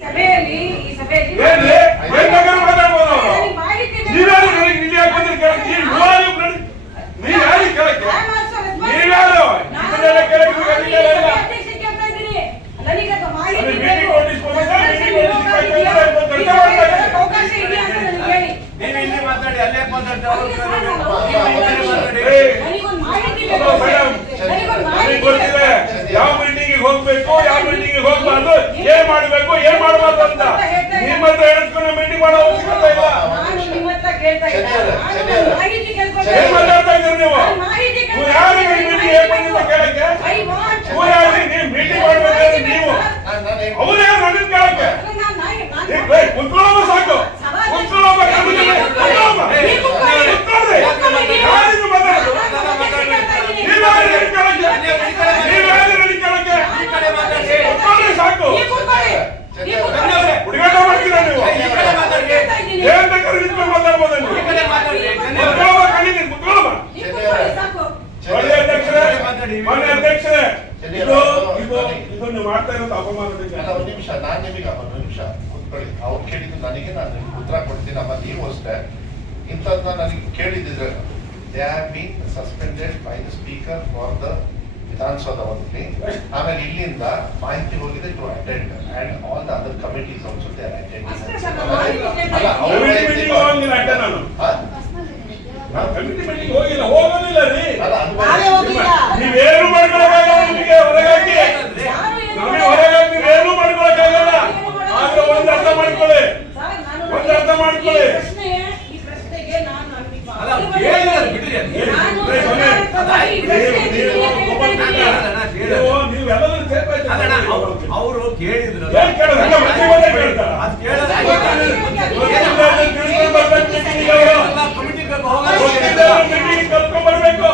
ಸಭೆಯಲ್ಲಿ ಈ ಸಭೆಯಲ್ಲಿ ಯಾವ ಮೀಟಿಂಗ್ ಹೋಗ್ಬೇಕು ಯಾವ ಮೀಟಿಂಗ್ ಹೋಗ್ಬಾರ್ದು ಏನ್ ಮಾಡ್ಬೇಕು ಏನ್ ಮಾಡಬಾರ್ದು ಅಂತ ನಿಮ್ಮ ಹತ್ರ ಹೇಳಿಸ್ಕೊಂಡು ಮೀಟಿಂಗ್ ಮಾಡೋ ಅವಶ್ಯಕತೆ ಇಲ್ಲ. ಏನ್ ಮಾತಾಡ್ತಾ ಇದ್ದೀರಿ ನೀವು? ಯಾರಿಗೆ ಮೀಟಿಂಗ್ ಹೇಗ್ ಬಂದಿದ್ದ ಕೇಳಕ್ಕೆ? ನೀವು ಮೀಟಿಂಗ್ ಮಾಡ್ಬೇಕಾದ್ರೆ ನೀವು ಅವರೇ ನನ್ನ ಕೇಳಕ್ಕೆ ಕುತ್ಕೊಳ್ಳೋದು ಸಾಕು. ಕುತ್ಕೊಳ್ಳೋದು ಯಾರಿಗೂ ಮಾತಾಡೋದು ಸಾಕು. ಹುಡುಗಾಟ ಮಾಡ್ತೀರಾ ನೀವು? ಏನ್ ಬೇಕಾದ್ರೆ ನಿಂತ್ಕೊಂಡು ಮಾತಾಡ್ಬೋದು. ಮಾನ್ಯ ಅಧ್ಯಕ್ಷರೇ, ಇದನ್ನು ಮಾಡ್ತಾ ಇರೋದು ಅಪಮಾನ. ಒಂದು ನಿಮಿಷ, ನಾನು ನಿಮಗೆ ಒಂದು ನಿಮಿಷ ಕೂತ್ಕೊಳ್ಳಿ. ಅವ್ರು ಕೇಳಿದ್ದು ನನಗೆ ನಾನು ಉತ್ತರ ಕೊಡ್ತೀನಿ. ನಮ್ಮ ನೀವು ಅಷ್ಟೇ ಇಂಥದ್ದನ್ನ ನನಗೆ ಕೇಳಿದ್ರೆ they have been suspended by the speaker for the ವಿಧಾನಸೌಧದಲ್ಲಿ. ಆಮೇಲೆ ಇಲ್ಲಿಂದ ಮಾಹಿತಿ ಹೋಗಿದೆ to attend and all the other committees also they are attending. Committee meeting ಹೋಗಿಲ್ಲ, ಹೋಗೋದಿಲ್ಲ ರೀ. ನೀವೇನು ಮಾಡ್ಕೊಳಕ್ಕಾಗಲ್ಲ. ನಿಮಗೆ ಹೊರಗಾಕಿ ನಮಗೆ ಹೊರಗಾಕಿ ನೀವೇನು ಮಾಡ್ಕೊಳಕ್ಕಾಗಲ್ಲ. ಆದ್ರೆ ಒಂದು ಅರ್ಥ ಮಾಡ್ಕೊಳ್ಳಿ, ಒಂದು ಅರ್ಥ ಮಾಡ್ಕೊಳ್ಳಿ. ಅವರು ಕೇಳಿದ್ರು ಕರ್ಕೊಂಡ್ ಬರ್ಬೇಕು.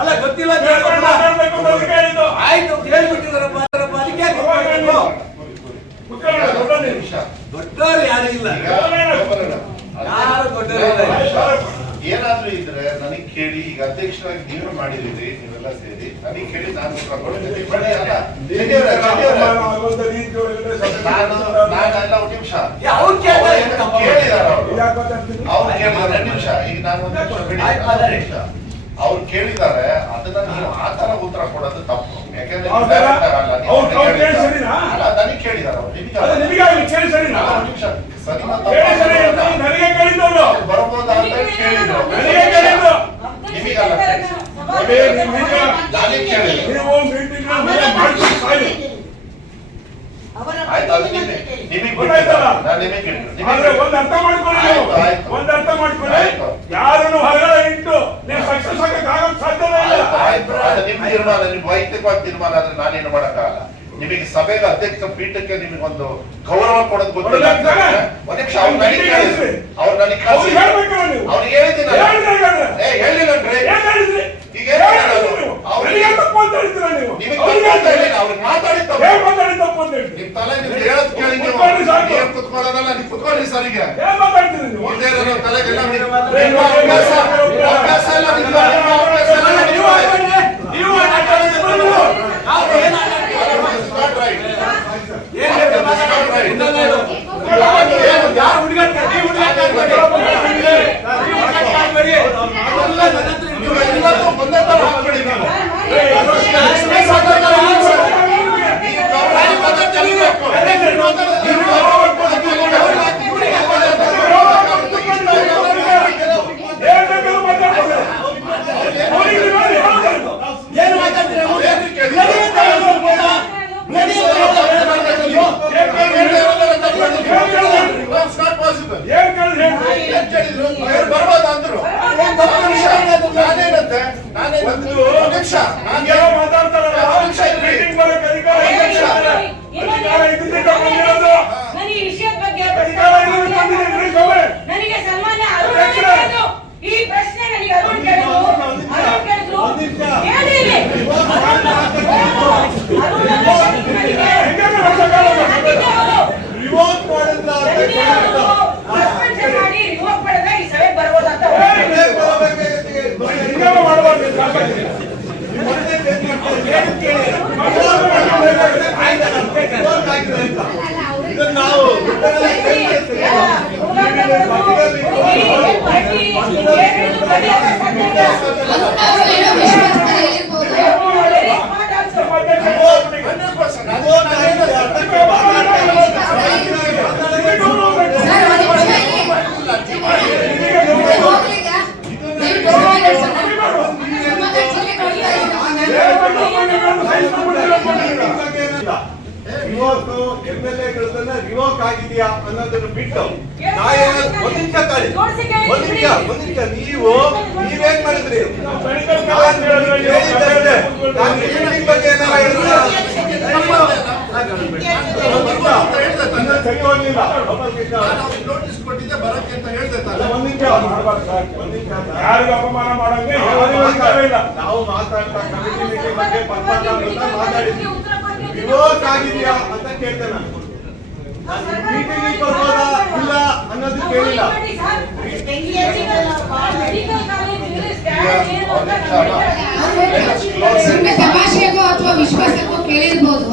ಅಲ್ಲ ಗೊತ್ತಿಲ್ಲ ಆಯ್ತು ಹೇಳ್ಬಿಟ್ಟಿದಾರಪ್ಪ. ದೊಡ್ಡವರು ಯಾರು ಇಲ್ಲ, ಯಾರು ದೊಡ್ಡವರಿಲ್ಲ. ಏನಾದ್ರೂ ಇದ್ರೆ ನನಗೆ ಕೇಳಿ. ಈಗ ಅಧ್ಯಕ್ಷರಾಗಿ ನೀವು ಮಾಡಿದಿರಿ, ನೀವೆಲ್ಲ ಸೇರಿ ನನಗೆ ಕೇಳಿ ನಾನು ನಾನೆಲ್ಲ ಒಂದು ನಿಮಿಷ ಅವ್ರು ಕೇಳಿದಾರೆ. ಅವ್ರು ಕೇಳಿದಾರೆ. 2 ನಿಮಿಷ. ಈಗ ನಾನು ಒಂದು ನಿಮಿಷ ಅವ್ರು ಕೇಳಿದ್ದಾರೆ. ಅದನ್ನ ನೀವು ಆತರ ಉತ್ತರ ಕೊಡೋದು ತಪ್ಪು. ಯಾಕೆಂದ್ರೆ ನನಗೆ ಕೇಳಿದಾರೆ. ಬರ್ಬೋದಾ ಅಂತ ಕೇಳಿದ್ರು. ನಿಮಗಲ್ಲ, ನನಗೆ ಕೇಳಿದ್ರು. ಆಯ್ತು, ಅದು ನಿಮಗೆ ಗೊತ್ತಾಯ್ತಲ್ಲ? ನಾನು ನಿಮಗೆ ಕೇಳಿದ್ದು. ಆದ್ರೆ ಒಂದ್ ಅರ್ಥ ಮಾಡ್ಕೊಳ್ಳಿ ನೀವು. ಆಯ್ತು, ಆಯ್ತು. ಒಂದ್ ಅರ್ಥ ಮಾಡ್ಕೊಳ್ಳಿ, ಆಯ್ತು. ಯಾರನ್ನು ಹೊರಗಡೆ ಇಟ್ಟು ನೀವು ಸಕ್ಸಸ್ ಆಗಕ್ ಸಾಧ್ಯವೇ ಇಲ್ಲ. ಆಯ್ತು, ಅದು ನಿಮ್ ತೀರ್ಮಾನ, ನಿಮ್ ವೈಯಕ್ತಿಕವಾದ ತೀರ್ಮಾನ ಆದ್ರೆ ನಾನೇನು ಮಾಡಕ್ಕಾಗಲ್ಲ. ನಿಮಗೆ ಸಭೆಗೆ ಅಧ್ಯಕ್ಷ ಪೀಠಕ್ಕೆ ನಿಮಗೆ ಒಂದು ಗೌರವ ಕೊಡೋದು ಗೊತ್ತಿಲ್ಲ ಅಂತ ಒಂದ್ ನಿಮಿಷ ಅವ್ರು ನನಗೆ ಕೇಳಿದ್ರು. ಅವ್ರು ನನಗೆ ಅವ್ರಿಗೆ ಹೇಳ್ಬೇಕಲ್ಲ ನೀವು. ಅವ್ರಿಗೆ ಹೇಳಿದ್ದೀನಿ ಹೇಳಿಲ್ಲನ್ರಿ ಈಗ ನನಗೆ ತಪ್ಪು ಅಂತ ಹೇಳ್ತೀರಾ ನೀವು? ನಿಮಗೆ ಅವ್ರಿಗೆ ಗೊತ್ತಾಗ್ತಾ ಇಲ್ಲ, ಅವ್ರಿಗೆ ಮಾತಾಡಿದ್ದ ಏನ್ ಮಾತಾಡಿ ತಪ್ಪು ಅಂತ ಹೇಳ್ತೀರಿ? ನಿಮ್ ತಲೆ ನಿಮ್ಗೆ ಹೇಳೋದ್ ಕೇಳಿ ನೀವು ಕುತ್ಕೊಳ್ಳಿ ಸಾಕು. ನೀವ್ ಕುತ್ಕೊಳ್ಳೋದಲ್ಲ, ನೀವು ಕುತ್ಕೊಳ್ಳಿ ಸರ್. ಈಗ ಏನ್ ಮಾತಾಡ್ತೀರಿ ನೀವು? ಇದೇ ನನ್ನ ತಲೆಗೆಲ್ಲ ನಿಮ್ಮ ಅಭ್ಯಾಸ ಎಲ್ಲ ನಿಮ್ಮ ಅಭ್ಯಾಸ ಎಲ್ಲ ನೀವು ಆಡ್ಬೇಡಿ. ನೀವು ಆಡ್ಬೇಡಿ. ನಾವು ಏನ್ ಆಡ್ತೀವಿ? Not right. ಏನ್ ಹೇಳ್ತೀವಿ ಮಾತಾಡೋದು? ಇನ್ನೊಂದು ಹೇಳು. ಯಾರು ಹುಡುಗಾಟ? ನೀವು ಹುಡುಗಾಟ ಆಡ್ಬೇಡಿ. ನೀವು ಹುಡುಗಾಟ ಆಡ್ಬೇಡಿ. ಎಲ್ಲ ನನ್ನ ಹತ್ರ ನೀವು ಎಲ್ಲದೂ ಒಂದೇ ತರ ಹಾಕ್ಬೇಡಿ ನೀವು. ಏನ್ ಬೇಕಾದ್ರೂ ಮಾತಾಡ್ಬೋದು. ಅವ್ರಿಗೆ ನೋಡಿ, ಹೌದು. ಏನು ಮಾತಾಡ್ತೀರಾ? ಏನ್ ಕೇಳಿದ್ರೆ ಹೇಳ್ರಿ. ಬರ್ಬೋದಾ ಅಂದ್ರು ನಾನೇನಂತೆ ಒಂದ್ ನಿಮಿಷ ಹಂಗೆಲ್ಲ ಮಾತಾಡ್ತಾರಲ್ಲ, ಮೀಟಿಂಗ್ ಬರೋಕೆ ಅಧಿಕಾರ ಇದ್ದಿದ್ದ ಬಂದಿರೋದು. ನನಗೆ ಈ ವಿಷಯದ ಬಗ್ಗೆ ಅಧಿಕಾರ ಇರೋದು ಬಂದಿದೆ ಸಭೆ. ನನಗೆ ಸನ್ಮಾನ್ಯ ಅರುಣ್ ಕೇಳಿದ್ರು. ಈ ಪ್ರಶ್ನೆ ನನಗೆ ಅರುಣ್ ಕೇಳಿದ್ರು. ಅರುಣ್ ಕೇಳಿದ್ರು. ಹೇಳಿ ಇಲ್ಲಿ. ಅರುಣ್ ಹೆಂಗೆ ರಕ್ಷಕಾಲಲ್ಲ? ರಿವೋಕ್ ಮಾಡಿದ್ರ ಸಸ್ಪೆನ್ಷನ್ ಮಾಡಿ ರಿವೋಕ್ ಮಾಡಿದ್ರೆ ಈ ಸಭೆಗೆ ಬರ್ಬೋದಂತ ಹಿಂಗೆಲ್ಲ ಮಾಡಬಾರ್ದು. ಸಾಕಾಗಿದೆ. ಇದನ್ನ ನಾವು ಇವತ್ತು MLA ರಿವೋಕ್ ಆಗಿದೆಯಾ ಅನ್ನೋದನ್ನು ಬಿಟ್ಟು ಒಂದ್ ನಿಮಿಷ ತಾಳಿ, ಒಂದ್ ನಿಮಿಷ ನೀವೇನ್ ಮಾಡಿದ್ರಿ? ಬಗ್ಗೆ ಏನಾರ ಹೇಳಿದ್ರ? ಸರಿ ಹೋಗ್ಲಿಲ್ಲ. ನೋಟಿಸ್ ಕೊಟ್ಟಿದ್ದೆ ಬರಕ್ಕೆ ಅಂತ ಹೇಳ್ದೆ ತಾನೆ. ಒಂದ್ ನಿಮಿಷ ಯಾರಿಗೂ ಅಪಮಾನ ಮಾಡಂಗೆ ಇಲ್ಲ. ನಾವು ಮಾತಾಡ್ತಾ ಕಮಿಟಿ ಮೀಟಿಂಗ್ ಬಗ್ಗೆ ಪಂಚಾಯತ್ ಮಾತಾಡಿದ್ವಿ. ರಿವೋಕ್ ಆಗಿದೆಯಾ ಅಂತ ಕೇಳ್ತೇನೆ ನಾನು. ಮೀಟಿಂಗ್ ಬರ್ಬೋದಾ ಇಲ್ಲ ಅನ್ನೋದು ಕೇಳಿಲ್ಲ. ತಮಾಷೆಗೋ ಅಥವಾ ವಿಶ್ವಾಸಕ್ಕೋ ಕೇಳಿರ್ಬೋದು.